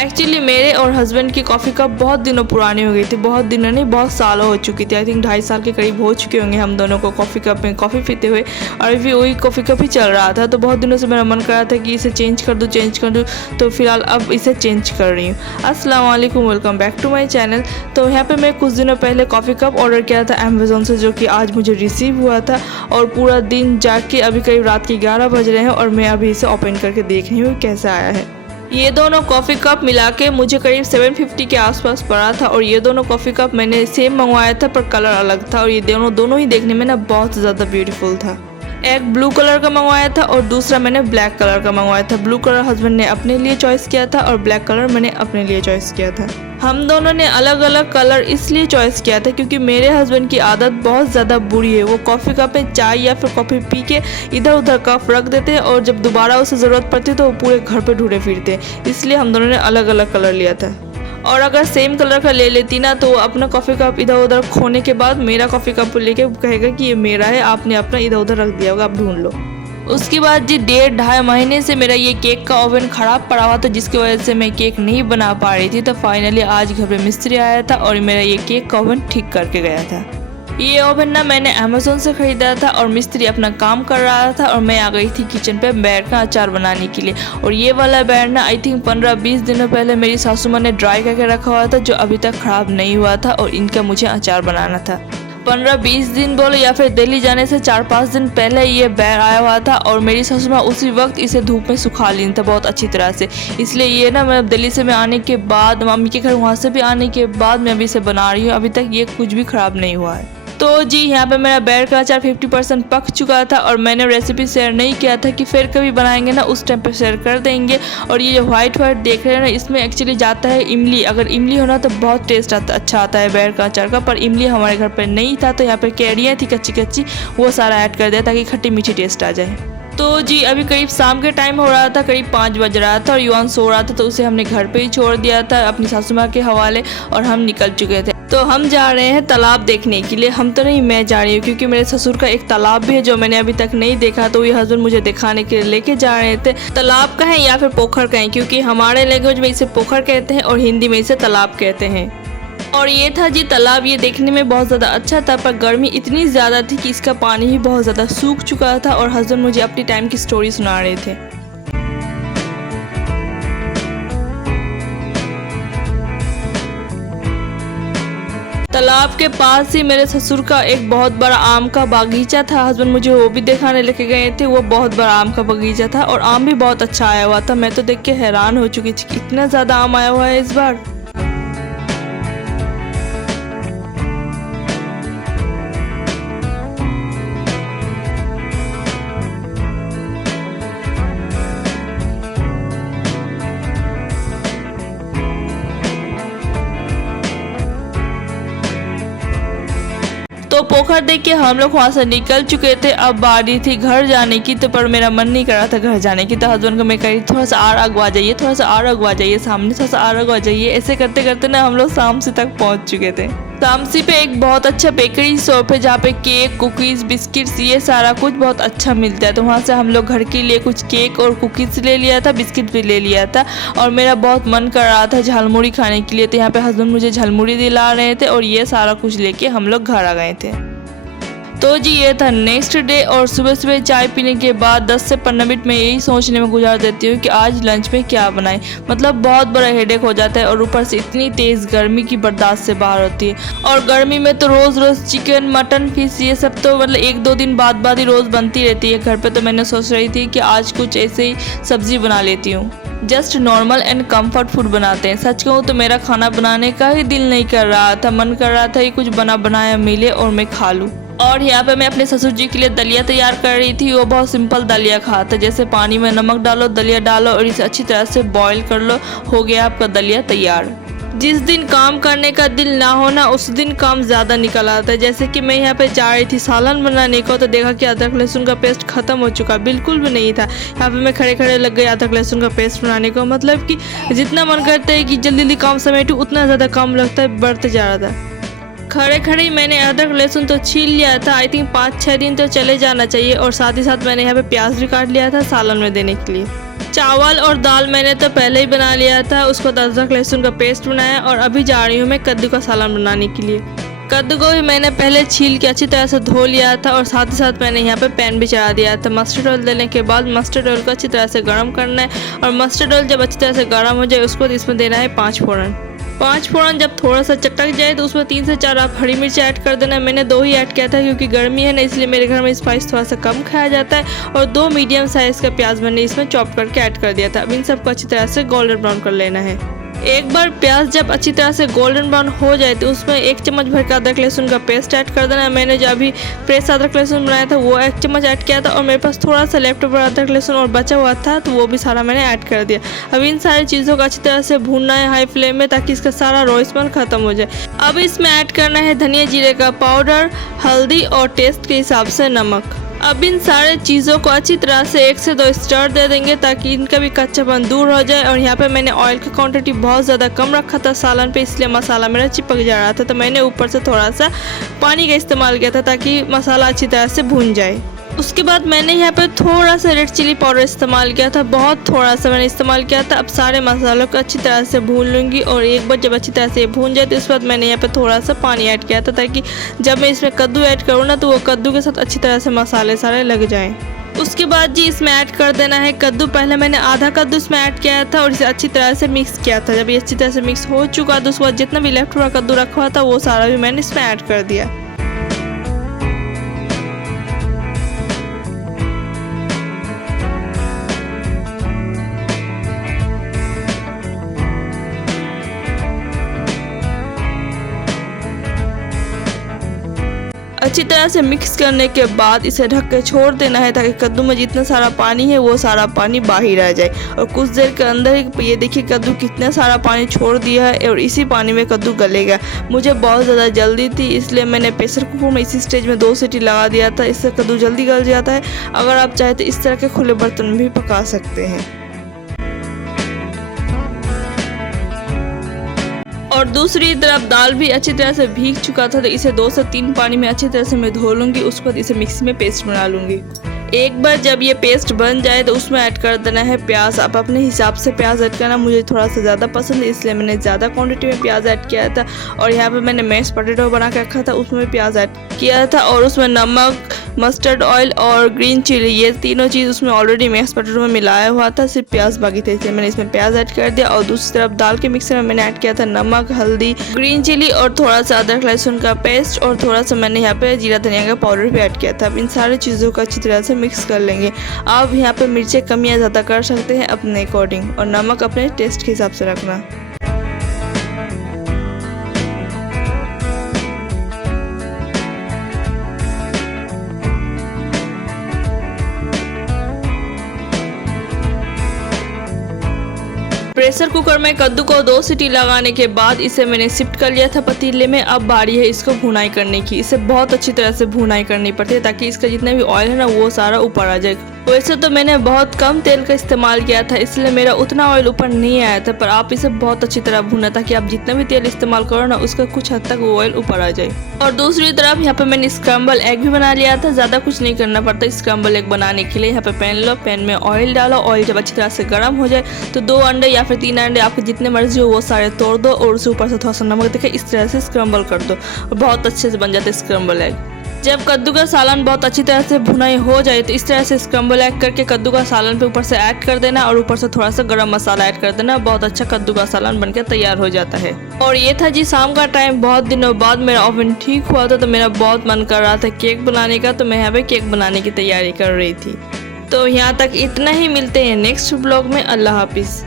Actually मेरे और husband की कॉफ़ी कप बहुत दिनों पुरानी हो गई थी, बहुत दिनों नहीं बहुत सालों हो चुकी थी। आई थिंक 2.5 साल के करीब हो चुके होंगे हम दोनों को कॉफ़ी कप में कॉफ़ी पीते हुए, और अभी वही कॉफ़ी कप ही चल रहा था। तो बहुत दिनों से मेरा मन कर रहा था कि इसे चेंज कर दूँ, तो फिलहाल अब इसे चेंज कर रही हूँ। अस्सलाम वालेकुम, welcome back to my channel. तो यहाँ पर मैं कुछ दिनों पहले कॉफ़ी कप ऑर्डर किया था अमेज़ोन से, जो कि आज मुझे रिसीव हुआ था, और पूरा दिन जाग के अभी करीब रात के 11 बज रहे हैं और मैं अभी इसे ओपन करके देख रही हूँ कैसा आया है। ये दोनों कॉफ़ी कप मिला के मुझे करीब 750 के आसपास पड़ा था, और ये दोनों कॉफ़ी कप मैंने सेम मंगवाया था पर कलर अलग था, और ये दोनों ही देखने में ना बहुत ज़्यादा ब्यूटीफुल था। एक ब्लू कलर का मंगवाया था और दूसरा मैंने ब्लैक कलर का मंगवाया था। ब्लू कलर हस्बैंड ने अपने लिए चॉइस किया था और ब्लैक कलर मैंने अपने लिए चॉइस किया था। हम दोनों ने अलग अलग कलर इसलिए चॉइस किया था क्योंकि मेरे हस्बैंड की आदत बहुत ज़्यादा बुरी है। वो कॉफ़ी कप में चाय या फिर कॉफ़ी पी के इधर उधर कप रख देते हैं, और जब दोबारा उसे ज़रूरत पड़ती है तो वो पूरे घर पे ढूंढे फिरते हैं। इसलिए हम दोनों ने अलग अलग कलर लिया था, और अगर सेम कलर का ले लेती ना तो अपना कॉफ़ी कप इधर उधर खोने के बाद मेरा कॉफ़ी कप लेके कहेगा कि ये मेरा है, आपने अपना इधर उधर रख दिया होगा, आप ढूंढ लो। उसके बाद जी 1.5-2.5 महीने से मेरा ये केक का ओवन ख़राब पड़ा हुआ था, जिसकी वजह से मैं केक नहीं बना पा रही थी। तो फाइनली आज घर पे मिस्त्री आया था और मेरा ये केक का ओवन ठीक करके गया था। ये ओवन ना मैंने अमेज़ोन से ख़रीदा था, और मिस्त्री अपना काम कर रहा था और मैं आ गई थी किचन पे बैर का अचार बनाने के लिए। और ये वाला बैर ना आई थिंक 15-20 दिनों पहले मेरी सासू माँ ने ड्राई करके रखा हुआ था, जो अभी तक ख़राब नहीं हुआ था, और इनका मुझे अचार बनाना था। 15-20 दिन बोलो या फिर दिल्ली जाने से 4-5 दिन पहले ये बैर आया हुआ था, और मेरी सासू माँ उसी वक्त इसे धूप में सुखा ली था बहुत अच्छी तरह से। इसलिए ये ना मैं दिल्ली से मैं आने के बाद, मम्मी के घर वहाँ से भी आने के बाद मैं अभी इसे बना रही हूँ। अभी तक ये कुछ भी ख़राब नहीं हुआ है। तो जी यहाँ पे मेरा बैर का अचार 50% पक चुका था, और मैंने रेसिपी शेयर नहीं किया था कि फिर कभी बनाएंगे ना उस टाइम पे शेयर कर देंगे। और ये जो वाइट देख रहे हैं ना, इसमें एक्चुअली जाता है इमली। अगर इमली हो ना तो बहुत टेस्ट अच्छा आता है बैर का अचार का, पर इमली हमारे घर पर नहीं था, तो यहाँ पर कैरियाँ थी कच्ची कच्ची, वो सारा ऐड कर दिया ताकि खट्टी मीठी टेस्ट आ जाए। तो जी अभी करीब शाम के टाइम हो रहा था, करीब 5 बज रहा था, और युवान सो रहा था, तो उसे हमने घर पे ही छोड़ दिया था अपनी सासू माँ के हवाले, और हम निकल चुके थे। तो हम जा रहे हैं तालाब देखने के लिए। हम तो नहीं, मैं जा रही हूँ, क्योंकि मेरे ससुर का एक तालाब भी है जो मैंने अभी तक नहीं देखा, तो ये हस्बैंड मुझे दिखाने के लिए लेके जा रहे थे। तालाब का है या फिर पोखर का है, क्योंकि हमारे लैंग्वेज में इसे पोखर कहते हैं और हिंदी में इसे तालाब कहते हैं। और ये था जी तालाब। ये देखने में बहुत ज़्यादा अच्छा था, पर गर्मी इतनी ज़्यादा थी कि इसका पानी ही बहुत ज़्यादा सूख चुका था, और हस्बैंड मुझे अपनी टाइम की स्टोरी सुना रहे थे। तालाब के पास ही मेरे ससुर का एक बहुत बड़ा आम का बागीचा था। हस्बैंड मुझे वो भी दिखाने लेके गए थे। वो बहुत बड़ा आम का बगीचा था, और आम भी बहुत अच्छा आया हुआ था। मैं तो देख के हैरान हो चुकी थी कि इतना ज़्यादा आम आया हुआ है इस बार। तो पोखर देख के हम लोग वहाँ से निकल चुके थे। अब बारी थी घर जाने की, तो पर मेरा मन नहीं कर रहा था घर जाने की। तो हस्बैंड को मैं कही थोड़ा सा और अगवा जाइए, थोड़ा सा और अगवा जाइए, सामने थोड़ा सा और अगवा जाइए। ऐसे करते करते ना हम लोग शामसी तक पहुँच चुके थे। शामसी पे एक बहुत अच्छा बेकरी शॉप है, जहाँ पे केक, कुकीज़, बिस्किट्स, ये सारा कुछ बहुत अच्छा मिलता है। तो वहाँ से हम लोग घर के लिए कुछ केक और कुकीज़ ले लिया था, बिस्किट भी ले लिया था, और मेरा बहुत मन कर रहा था झालमुड़ी खाने के लिए। तो यहाँ पे हस्बैंड मुझे झालमुड़ी दिला रहे थे, और ये सारा कुछ लेके हम लोग घर आ गए थे। तो जी ये था नेक्स्ट डे, और सुबह सुबह चाय पीने के बाद 10 से 15 मिनट में यही सोचने में गुजार देती हूँ कि आज लंच में क्या बनाएं। मतलब बहुत बड़ा हेडेक हो जाता है, और ऊपर से इतनी तेज़ गर्मी की बर्दाश्त से बाहर होती है। और गर्मी में तो रोज़ रोज़ चिकन, मटन, फिश, ये सब तो मतलब 1-2 दिन बाद ही रोज़ बनती रहती है घर पे। तो मैंने सोच रही थी कि आज कुछ ऐसे ही सब्ज़ी बना लेती हूँ। Just normal and comfort food बनाते हैं। सच कहूँ तो मेरा खाना बनाने का ही दिल नहीं कर रहा था। मन कर रहा था कि कुछ बना बनाया मिले और मैं खा लूँ। और यहाँ पे मैं अपने ससुर जी के लिए दलिया तैयार कर रही थी। वो बहुत सिंपल दलिया खाता, जैसे पानी में नमक डालो, दलिया डालो, और इसे अच्छी तरह से बॉईल कर लो, हो गया आपका दलिया तैयार। जिस दिन काम करने का दिल ना हो ना, उस दिन काम ज़्यादा निकल आता है। जैसे कि मैं यहाँ पे जा रही थी सालन बनाने को, तो देखा कि अदरक लहसुन का पेस्ट ख़त्म हो चुका, बिल्कुल भी नहीं था। यहाँ पे मैं खड़े खड़े लग गई अदरक लहसुन का पेस्ट बनाने को। मतलब कि जितना मन करता है कि जल्दी जल्दी काम समेटूँ, उतना ज़्यादा काम लगता है, बढ़ते जा रहा था। खड़े खड़े मैंने अदरक लहसुन तो छील लिया था। आई थिंक 5-6 दिन तो चले जाना चाहिए, और साथ ही साथ मैंने यहाँ पे प्याज भी काट लिया था सालन में देने के लिए। चावल और दाल मैंने तो पहले ही बना लिया था, उसको अदरक लहसुन का पेस्ट बनाया और अभी जा रही हूँ मैं कद्दू का सालन बनाने के लिए। कद्दू को भी मैंने पहले छील के अच्छी तरह से धो लिया था और साथ ही साथ मैंने यहाँ पे पैन भी चढ़ा दिया था। मस्टर्ड ऑयल देने के बाद मस्टर्ड ऑयल को अच्छी तरह से गर्म करना है और मस्टर्ड ऑयल जब अच्छी तरह से गर्म हो जाए उसको इसमें देना है 5 फोड़न। 5 फोड़न जब थोड़ा सा चटक जाए तो उसमें 3 से 4 आप हरी मिर्च ऐड कर देना। मैंने 2 ही ऐड किया था क्योंकि गर्मी है ना, इसलिए मेरे घर में स्पाइस थोड़ा सा कम खाया जाता है। और 2 मीडियम साइज़ का प्याज मैंने इसमें चॉप करके ऐड कर दिया था। अब इन सबको अच्छी तरह से गोल्डन ब्राउन कर लेना है। एक बार प्याज जब अच्छी तरह से गोल्डन ब्राउन हो जाए तो उसमें 1 चम्मच भर का अदरक लहसुन का पेस्ट ऐड कर देना है। मैंने जो अभी फ्रेश अदरक लहसुन बनाया था वो 1 चम्मच ऐड किया था और मेरे पास थोड़ा सा लेफ्ट ओवर अदरक लहसुन और बचा हुआ था तो वो भी सारा मैंने ऐड कर दिया। अब इन सारी चीज़ों को अच्छी तरह से भूनना है हाई फ्लेम में ताकि इसका सारा रॉ स्मेल खत्म हो जाए। अब इसमें ऐड करना है धनिया जीरे का पाउडर, हल्दी और टेस्ट के हिसाब से नमक। अब इन सारे चीज़ों को अच्छी तरह से 1 से 2 स्टर दे देंगे ताकि इनका भी कच्चापन दूर हो जाए। और यहाँ पे मैंने ऑयल की क्वांटिटी बहुत ज़्यादा कम रखा था सालन पे, इसलिए मसाला मेरा चिपक जा रहा था। तो मैंने ऊपर से थोड़ा सा पानी का इस्तेमाल किया था ताकि मसाला अच्छी तरह से भून जाए। उसके बाद मैंने यहाँ पे थोड़ा सा रेड चिली पाउडर इस्तेमाल किया था, बहुत थोड़ा सा मैंने इस्तेमाल किया था। अब सारे मसालों को अच्छी तरह से भून लूँगी और एक बार जब अच्छी तरह से भून जाए तो उसके बाद मैंने यहाँ पे थोड़ा सा पानी ऐड किया था ताकि जब मैं इसमें कद्दू ऐड करूँ ना तो वो कद्दू के साथ अच्छी तरह से मसाले सारे लग जाएँ। उसके बाद जी इसमें ऐड कर देना है कद्दू। पहले मैंने आधा कद्दू इसमें ऐड किया था और इसे अच्छी तरह से मिक्स किया था। जब ये अच्छी तरह से मिक्स हो चुका तो उसके बाद जितना भी लेफ्ट ओवर कद्दू रखा हुआ था वो सारा भी मैंने इसमें ऐड कर दिया। अच्छी तरह से मिक्स करने के बाद इसे ढक के छोड़ देना है ताकि कद्दू में जितना सारा पानी है वो सारा पानी बाहर आ जाए। और कुछ देर के अंदर ही ये देखिए कद्दू कितना सारा पानी छोड़ दिया है और इसी पानी में कद्दू गलेगा। मुझे बहुत ज़्यादा जल्दी थी इसलिए मैंने प्रेशर कुकर में इसी स्टेज में 2 सीटी लगा दिया था, इससे कद्दू जल्दी गल जाता है। अगर आप चाहे तो इस तरह के खुले बर्तन में भी पका सकते हैं। और दूसरी तरफ दाल भी अच्छी तरह से भीग चुका था तो इसे 2 से 3 पानी में अच्छी तरह से मैं धो लूँगी। उसके बाद इसे मिक्सी में पेस्ट बना लूँगी। एक बार जब ये पेस्ट बन जाए तो उसमें ऐड कर देना है प्याज। आप अपने हिसाब से प्याज ऐड करना, मुझे थोड़ा सा ज़्यादा पसंद है इसलिए मैंने ज़्यादा क्वांटिटी में प्याज ऐड किया था। और यहाँ पे मैंने मैश पोटैटो बना के रखा था उसमें प्याज ऐड किया था और उसमें नमक, मस्टर्ड ऑयल और ग्रीन चिली ये तीनों चीज़ उसमें ऑलरेडी मैश पोटैटो में मिलाया हुआ था, सिर्फ प्याज बाकी थे इसलिए मैंने इसमें प्याज ऐड कर दिया। और दूसरी तरफ दाल के मिक्सर में मैंने ऐड किया था नमक, हल्दी, ग्रीन चिली और थोड़ा सा अदरक लहसुन का पेस्ट और थोड़ा सा मैंने यहाँ पे जीरा धनिया का पाउडर भी ऐड किया था। अब इन सारी चीज़ों को अच्छी तरह से मिक्स कर लेंगे। आप यहाँ पे मिर्चें कम या ज़्यादा कर सकते हैं अपने अकॉर्डिंग और नमक अपने टेस्ट के हिसाब से रखना। प्रेशर कुकर में कद्दू को 2 सीटी लगाने के बाद इसे मैंने शिफ्ट कर लिया था पतीले में। अब बारी है इसको भुनाई करने की। इसे बहुत अच्छी तरह से भुनाई करनी पड़ती है ताकि इसका जितना भी ऑयल है ना वो सारा ऊपर आ जाए। वैसे तो मैंने बहुत कम तेल का इस्तेमाल किया था इसलिए मेरा उतना ऑयल ऊपर नहीं आया था, पर आप इसे बहुत अच्छी तरह भूनना ताकि आप जितना भी तेल इस्तेमाल करो ना उसका कुछ हद तक वो ऑयल ऊपर आ जाए। और दूसरी तरफ यहाँ पे मैंने स्क्रम्बल एग भी बना लिया था। ज़्यादा कुछ नहीं करना पड़ता स्क्रम्बल एग बनाने के लिए। यहाँ पे पैन लो, पैन में ऑयल डालो, ऑयल जब अच्छी तरह से गर्म हो जाए तो 2 अंडे या फिर 3 अंडे आपके जितने मर्जी हो वो सारे तोड़ दो और उसके ऊपर से थोड़ा सा नमक देके इस तरह से स्क्रम्बल कर दो और बहुत अच्छे से बन जाते स्क्रम्बल एग। जब कद्दू का सालन बहुत अच्छी तरह से भुनाई हो जाए तो इस तरह से स्क्रम्बल एग करके कद्दू का सालन पे ऊपर से ऐड कर देना और ऊपर से थोड़ा सा गरम मसाला ऐड कर देना। बहुत अच्छा कद्दू का सालन बनकर तैयार हो जाता है। और ये था जी शाम का टाइम। बहुत दिनों बाद मेरा ओवन ठीक हुआ था तो मेरा बहुत मन कर रहा था केक बनाने का, तो मैं यहाँ पे केक बनाने की तैयारी कर रही थी। तो यहाँ तक इतना ही, मिलते हैं नेक्स्ट ब्लॉग में। अल्लाह हाफिज़।